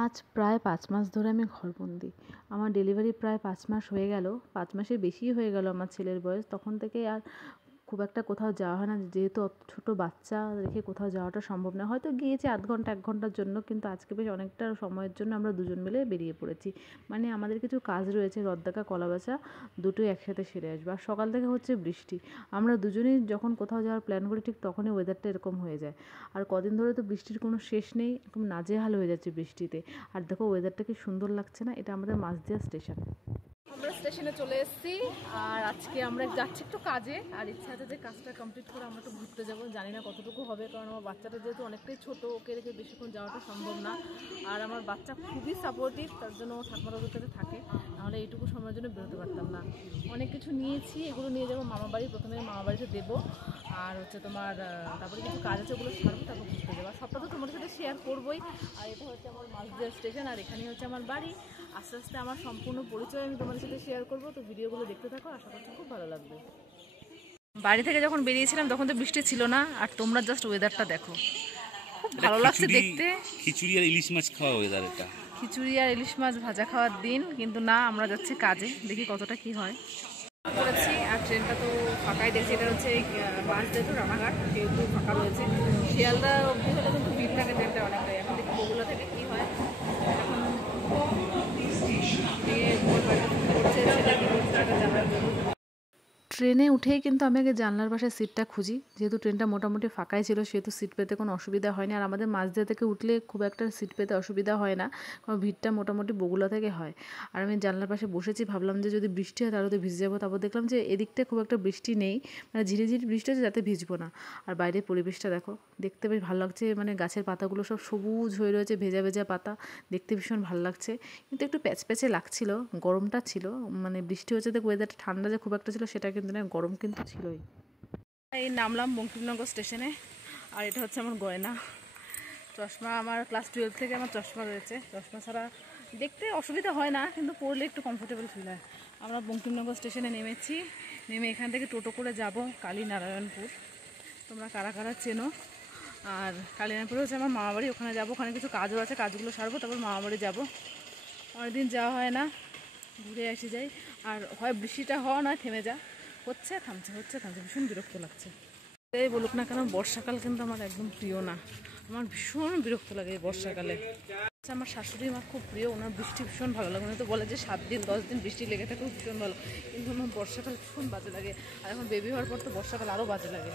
আজ প্রায় 5 মাস ধরে আমি ঘরবন্দি। আমার ডেলিভারি প্রায় 5 মাস হয়ে গেল। 5 মাসের বেশিই হয়ে গেল আমার ছেলের বয়স। তখন থেকে আর খুব একটা কোথাও যাওয়া হয় না। যেহেতু ছোট বাচ্চা রেখে কোথাও যাওয়াটা সম্ভব না। হয়তো গিয়েছি আধ ঘন্টা 1 ঘন্টার জন্য, কিন্তু আজকে বেশ অনেকটা সময়ের জন্য আমরা দুজন মিলে বেরিয়ে পড়েছি। মানে আমাদের কিছু কাজ রয়েছে, রথডাকা কলাবাচা দুটোই একসাথে সেরে আসবো। আর সকাল থেকে হচ্ছে বৃষ্টি। আমরা দুজনেই যখন কোথাও যাওয়ার প্ল্যান করি ঠিক তখনই ওয়েদারটা এরকম হয়ে যায়। আর কদিন ধরে তো বৃষ্টির কোনো শেষ নেই, একদম নাজেহাল হয়ে যাচ্ছে বৃষ্টিতে। আর দেখো ওয়েদারটা কি সুন্দর লাগছে না। এটা আমাদের মাঝদিয়া স্টেশন। আমরা স্টেশনে চলে এসেছি আর আজকে আমরা যাচ্ছি একটু কাজে। আর ইচ্ছা আছে যে কাজটা কমপ্লিট করে আমরা একটু ঘুরতে যাবো। জানি না কতটুকু হবে, কারণ আমার বাচ্চাটা যেহেতু অনেকটাই ছোটো, ওকে রেখে বেশিক্ষণ যাওয়াটা সম্ভব না। আর আমার বাচ্চা খুবই সাপোর্টিভ, তার জন্য ও ঠাকুমার সাথে থাকে, নাহলে এইটুকু সময়ের জন্য বেরোতে পারতাম না। অনেক কিছু নিয়েছি, এগুলো নিয়ে যাবো মামা বাড়ি। প্রথমে মামা বাড়িতে দেবো, আর হচ্ছে তোমার তারপরে কিছু কাজ আছে ওগুলো ছাড়বো, তারপর ঘুরতে যাবো। আর সবটা তো তোমাদের সাথে শেয়ার করবোই। আর এটা হচ্ছে আমার মাঝদিয়া স্টেশন, আর এখানেই হচ্ছে আমার বাড়ি। আস্তে আস্তে আমার সম্পূর্ণ পরিচয় আমি তোমাদের সাথে শেয়ার করবো, তো ভিডিওগুলো দেখতে থাকো, আশা করছি খুব ভালো লাগবে। বাড়ি থেকে যখন বেরিয়েছিলাম তখন তো বৃষ্টি ছিল না, আর তোমরা জাস্ট ওয়েদারটা দেখো, খুব ভালো লাগছে দেখতে। খিচুড়ি আর ইলিশ মাছ খাওয়া ওয়েদার এটা। খিচুড়ি আর ইলিশ মাছ ভাজা খাওয়ার দিন, কিন্তু না, আমরা যাচ্ছি কাজে, দেখি কতটা কি হয়। করেছি আর ট্রেনটা তো ফাঁকাই দেখছি। এটা হচ্ছে বাস যেহেতু রানাঘাট সেহেতু ফাঁকা রয়েছে। শিয়ালদা অবধি হলে কিন্তু ভিড় থাকে ট্রেনটা অনেকটাই। এখন দেখি বগুলা থেকে কী হয়। ট্রেনে উঠেই কিন্তু আমি আগে জানলার পাশে সিটটা খুঁজি। যেহেতু ট্রেনটা মোটামুটি ফাঁকাই ছিল সেহেতু সিট পেতে কোনো অসুবিধা হয়নি। আর আমাদের মাঝদিয়া থেকে উঠলে খুব একটা সিট পেতে অসুবিধা হয় না, কারণ ভিড়টা মোটামুটি বগুলা থেকে হয়। আর আমি জানলার পাশে বসেছি, ভাবলাম যে যদি বৃষ্টি হয় তাহলে তো ভিজে যাবো। তারপর দেখলাম যে এদিকটা খুব একটা বৃষ্টি নেই, মানে ঝিরিঝিরি বৃষ্টি হচ্ছে, যাতে ভিজবো না। আর বাইরের পরিবেশটা দেখো, দেখতে বেশ ভালো লাগছে। মানে গাছের পাতাগুলো সব সবুজ হয়ে রয়েছে, ভেজা ভেজা পাতা, দেখতে ভীষণ ভালো লাগছে। কিন্তু একটু প্যাচপ্যাচে লাগছিল, গরমটা ছিল। মানে বৃষ্টি হচ্ছে দেখো, ওয়েদারটা ঠান্ডা যে খুব একটা ছিল সেটা কিন্তু না, গরম কিন্তু ছিলই। এই নামলাম বঙ্কিমনগর স্টেশনে, আর এটা হচ্ছে আমার গয়না চশমা। আমার ক্লাস 12 থেকে আমার চশমা রয়েছে। চশমা ছাড়া দেখতে অসুবিধা হয় না, কিন্তু পরলে একটু কমফোর্টেবল ফিল হয়। আমরা বঙ্কিমনগর স্টেশনে নেমেছি। নেমে এখান থেকে টোটো করে যাব কালীনারায়ণপুর। তোমরা কারা কারা চেনো। আর কালীনারায়ণপুরে হচ্ছে আমার মামাবাড়ি, ওখানে যাবো। ওখানে কিছু কাজও আছে, কাজগুলো সারবো, তারপর মামাবাড়ি যাবো। অনেকদিন যাওয়া হয় না, ঘুরে আসি যাই। আর হয় বৃষ্টিটা হওয়া নয় থেমে যা, হচ্ছে থামছে, হচ্ছে থামছে, ভীষণ বিরক্ত লাগছে। এই বলুক না কেন, বর্ষাকাল কিন্তু আমার একদম প্রিয় না। আমার ভীষণ বিরক্ত লাগে এই বর্ষাকালে। আমার শাশুড়ি মা খুব প্রিয়, ওনার বৃষ্টি ভীষণ ভালো লাগে। উনি তো বলে যে 7 দিন 10 দিন বৃষ্টি লেগে থাকেও ভীষণ ভালো, কিন্তু আমার বর্ষাকাল ভীষণ বাজে লাগে। আর এখন বেবি হওয়ার পর তো বর্ষাকাল আরও বাজে লাগে।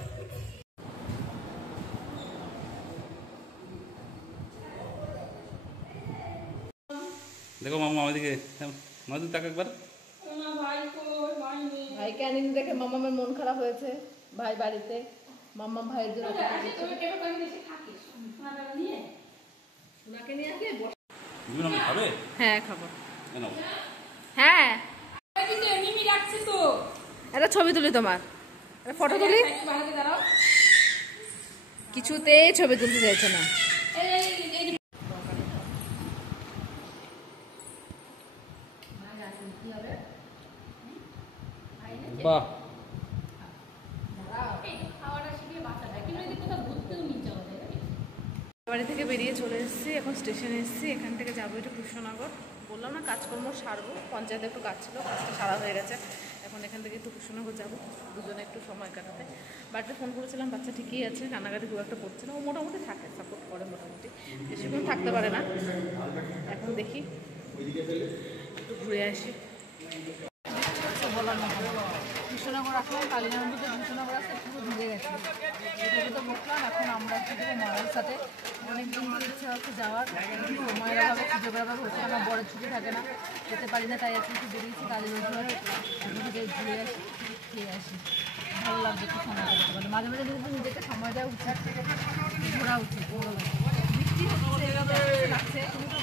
দেখো মামা আমাদেরকে, মাদুর তাক একবার। ভাইকে আনিনি দেখে মামামের মন খারাপ হয়েছে। ভাই বাড়িতে, মাম্মা ভাইয়ের জন্য খাবে? হ্যাঁ খাবো। হ্যাঁ একটা ছবি তুলি, তোমার একটা ফটো তুলি। কিছুতেই ছবি তুলতে চাইছে না। বাহ, বাড়ি থেকে বেরিয়ে চলে এসেছি, এখন স্টেশনে এসেছি। এখান থেকে যাবো একটু কৃষ্ণনগর। বললাম না কাজকর্ম সারবো, পঞ্চায়েতে একটু কাজ ছিল, কাজটা সারা হয়ে গেছে। এখন এখান থেকে একটু কৃষ্ণনগর যাবো, দুজনে একটু সময় কাটাতে। বাড়িতে ফোন করেছিলাম, বাচ্চা ঠিকই আছে, কান্নাকাটি খুব একটা করছে না। ও মোটামুটি থাকে, সাপোর্ট করে মোটামুটি, বেশিক্ষণ থাকতে পারে না। এখন দেখি একটু ঘুরে আসি। বলার মতো কৃষ্ণনগর আসলাম, কালীনারায়ণপুরে কৃষ্ণনগর আসতে পুরো ভিজে গেছে। এটাকে তো বসলাম, এখন আমরা একটু দেবো মায়ের সাথে। অনেকদিন ধরে ইচ্ছা হচ্ছে যাওয়ার, সময়ের অভাবে সুযোগের অভাবে হচ্ছে, আমার বড় ছুটি থাকে না, যেতে পারি না। তাই আজকে একটু বেরিয়েছি কালী রোজগারে, থেকে ঘুরে আসি, খেয়ে আসি। ভালো লাগবে একটু সময় কাটাতে পারে। মাঝে মাঝে কিন্তু নিজেকে সময় দেওয়া উচিত, ঘোরা উচিত। বৃষ্টি হচ্ছে এভাবে লাগছে, কিন্তু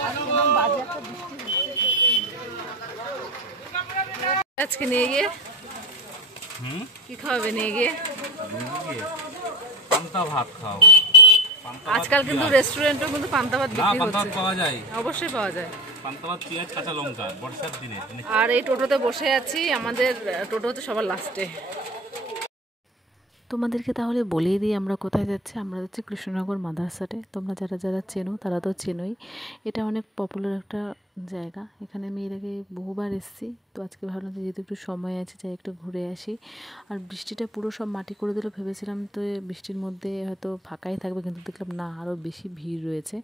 ভালো লাগছে, বাজে একটা বৃষ্টি হচ্ছে। আজকে নিয়ে গিয়ে কি খাওয়াবে? নিয়ে গিয়ে পান্তা ভাত খাও। আজকাল কিন্তু রেস্টুরেন্টেও কিন্তু পান্তা ভাত বিক্রি হচ্ছে, পাওয়া যায়, অবশ্যই পাওয়া যায়। পান্তা ভাত, পেঁয়াজ, কাঁচা লঙ্কা, বর্ষার দিনে। আর এই টোটোতে বসে আছি, আমাদের টোটো হচ্ছে সবার লাস্টে। তোমাদেরকে তাহলে বলেই দিই আমরা কোথায় যাচ্ছি। আমরা যাচ্ছি কৃষ্ণনগর মাদারসাটে। তোমরা যারা যারা চেনো তারা তো চেনোই, এটা অনেক পপুলার একটা জায়গা। এখানে আমি এর আগে বহুবার এসেছি, তো আজকে ভাবলাম যে যেহেতু একটু সময় আছে যাই একটু ঘুরে আসি। আর বৃষ্টিটা পুরো সব মাটি করে দিল, ভেবেছিলাম তো বৃষ্টির মধ্যে হয়তো ফাঁকাই থাকবে, কিন্তু দেখলাম না, আরও বেশি ভিড় রয়েছে,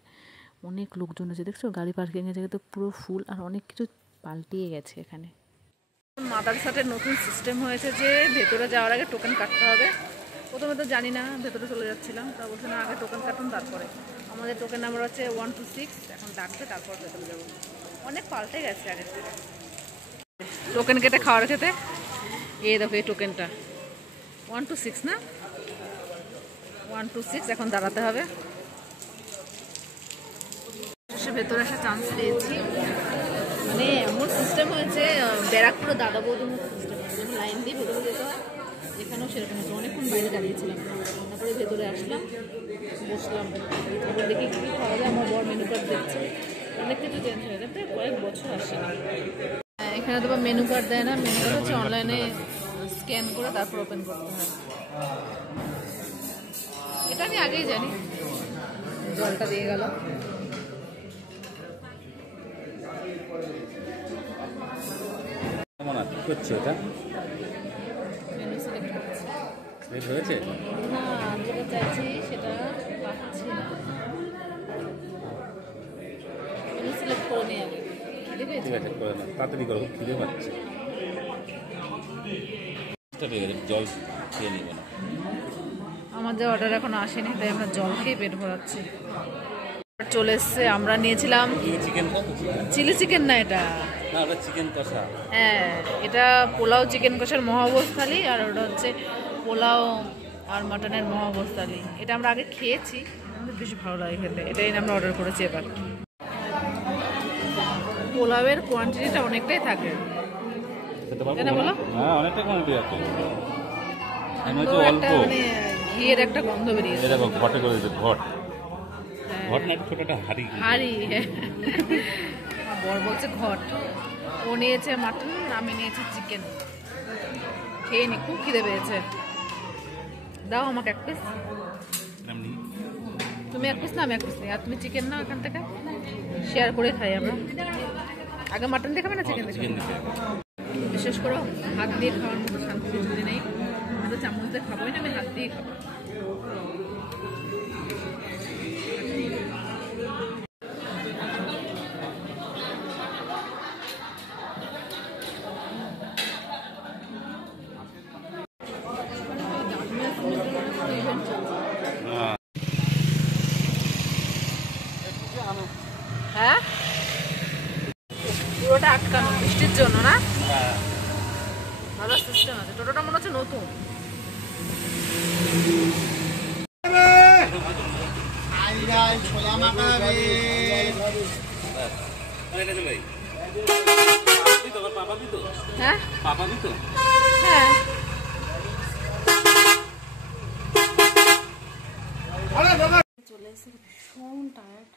অনেক লোকজন আছে। দেখছো গাড়ি পার্কিংয়ের জায়গায় তো পুরো ফুল, আর অনেক কিছু পাল্টিয়ে গেছে এখানে। মাদারসাটের নতুন সিস্টেম হয়েছে যে ভেতরে যাওয়ার আগে টোকেন কাটতে হবে। প্রথমে তো জানি না, ভেতরে চলে যাচ্ছিলাম, তা বলছে না আগে টোকেন কাটুন তারপরে। আমাদের টোকেন নাম্বার হচ্ছে 126, এখন ডাকবে তারপর ভেতরে যাবো। অনেক পাল্টে গেছে আগের থেকে। টোকেন কেটে খাওয়ার খেতে এই দেখো, এই টোকেনটা 126 না, 126, এখন দাঁড়াতে হবে। ভেতরে আসার চান্স পেয়েছি, মানে এমন সিস্টেম হয়েছে ব্যারাকপুরে দাদা বৌদির মতো সিস্টেম হয়েছে, যেমন লাইন দিয়ে ভেতরে যেতে হয়, এখানেও সেরকম হয়েছে। অনেকক্ষণ বাইরে দাঁড়িয়েছিলাম, তারপরে ভেতরে আসলাম, বসলাম, তারপরে দেখি কী খাওয়া যায়। আমার বড় মেনু কার্ড দেখছে, অনেক কিছু চেঞ্জ হয়ে গেছে, কয়েক বছর আসে না। এখানে তো মেনু কার্ড দেয় না, মেনু কার্ড হচ্ছে অনলাইনে স্ক্যান করে তারপর ওপেন করতে হয়। এটা আমি আগেই জানি। জলটা দিয়ে গেল। কেমন আছে করছে ওটা? মেনু সিলেক্ট করছি রেট হয়েছে না, যেটা চাইছি সেটা পাচ্ছি না। মেনু সিলেক্ট করে নিই আগে, খিদে ঠিক পেয়েছে। আছে, করে না, তাড়াতাড়ি করো, খুব খিদে পাচ্ছে। পেয়ে গেছে, জল খেয়ে নিব না। আমার যে অর্ডার এখন আসেনি, তাই আমরা জল খেয়ে পেট ভরাচ্ছি। চলে এসছে, আমরা নিয়েছিলাম চিকেন চিলি চিকেন, না এটা না, ওটা চিকেন কষা। হ্যাঁ, এটা পোলাও চিকেন কষার মহাভোজ থালি, আর ওটা হচ্ছে পোলাও আর মাটনের মহাভোজ থালি। এটা আমরা আগে খেয়েছি, আমাদের বেশি ভালো লাগে খেতে, এটাই আমরা অর্ডার করেছি এবার। পোলাওয়ের কোয়ান্টিটিটা অনেকটাই থাকে, খেতে পারবো তাই না বলো? হ্যাঁ, অনেকটা কোয়ান্টিটি আছে। আমি তো হচ্ছে একটা অল্প। মানে ঘিয়ের একটা গন্ধ বেরিয়েছে। এই দেখো ঘটে করে দিতে, ঘট ঘট না, একটা ছোট একটা হাঁড়ি। হাঁড়ি, আমার বর বলছে ঘট। ও নিয়েছে মাটন, আমি নিয়েছি চিকেন। খেয়ে নি, খুব খিদে পেয়েছে। দাও আমাকে এক পিস। এমনি তুমি এক পিস না, আমি এক পিস নিই, আর তুমি চিকেন নাও এখান থেকে, শেয়ার করে খাই আমরা। আগে মাটন দিয়ে খাবে না চিকেন দিয়ে চিকেন খাবে? দিতে বিশেষ করে হাত দিয়ে খাওয়ার মতো শান্তি যদি নেই। আমি তো চামচ দিয়ে খাবোই না, আমি হাত দিয়ে খাবো। হ্যাঁ, পুরোটা আটকানো বৃষ্টির জন্য না? ভালো সিস্টেম আছে। টোটোটা মনে হচ্ছে নতুন। হ্যাঁ হ্যাঁ, চলে এসে ভীষণ টায়ার্ড।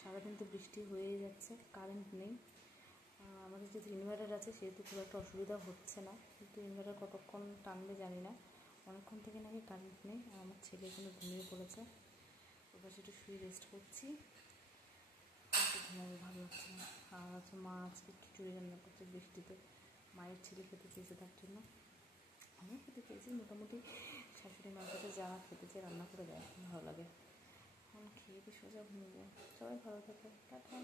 সারাদিন তো বৃষ্টি হয়েই যাচ্ছে, কারেন্ট নেই। আমাদের যেহেতু ইনভার্টার আছে সেহেতু খুব একটা অসুবিধা হচ্ছে না, কিন্তু ইনভার্টার কতক্ষণ টানবে জানি না। অনেকক্ষণ থেকে নাকি কারেন্ট নেই, আর আমার ছেলে এখানে ঘুমিয়ে পড়েছে। ওর কাছে একটু শুয়ে রেস্ট করছি, একটু ঘুমাবো, ভালো লাগছে না। আর হচ্ছে মা আজকে খিচুড়ি রান্না করছে বৃষ্টিতে, মায়ের ছেলে খেতে চেয়েছে, তার জন্য আমিও খেতে চেয়েছি। মোটামুটি শাশুড়ি মার কাছে যা খেতে চেয়ে রান্না করে দেয়, ভালো লাগে। এখন খেয়ে দিয়ে সোজা ঘুমিয়ে, সবাই ভালো থাকে, টাটা।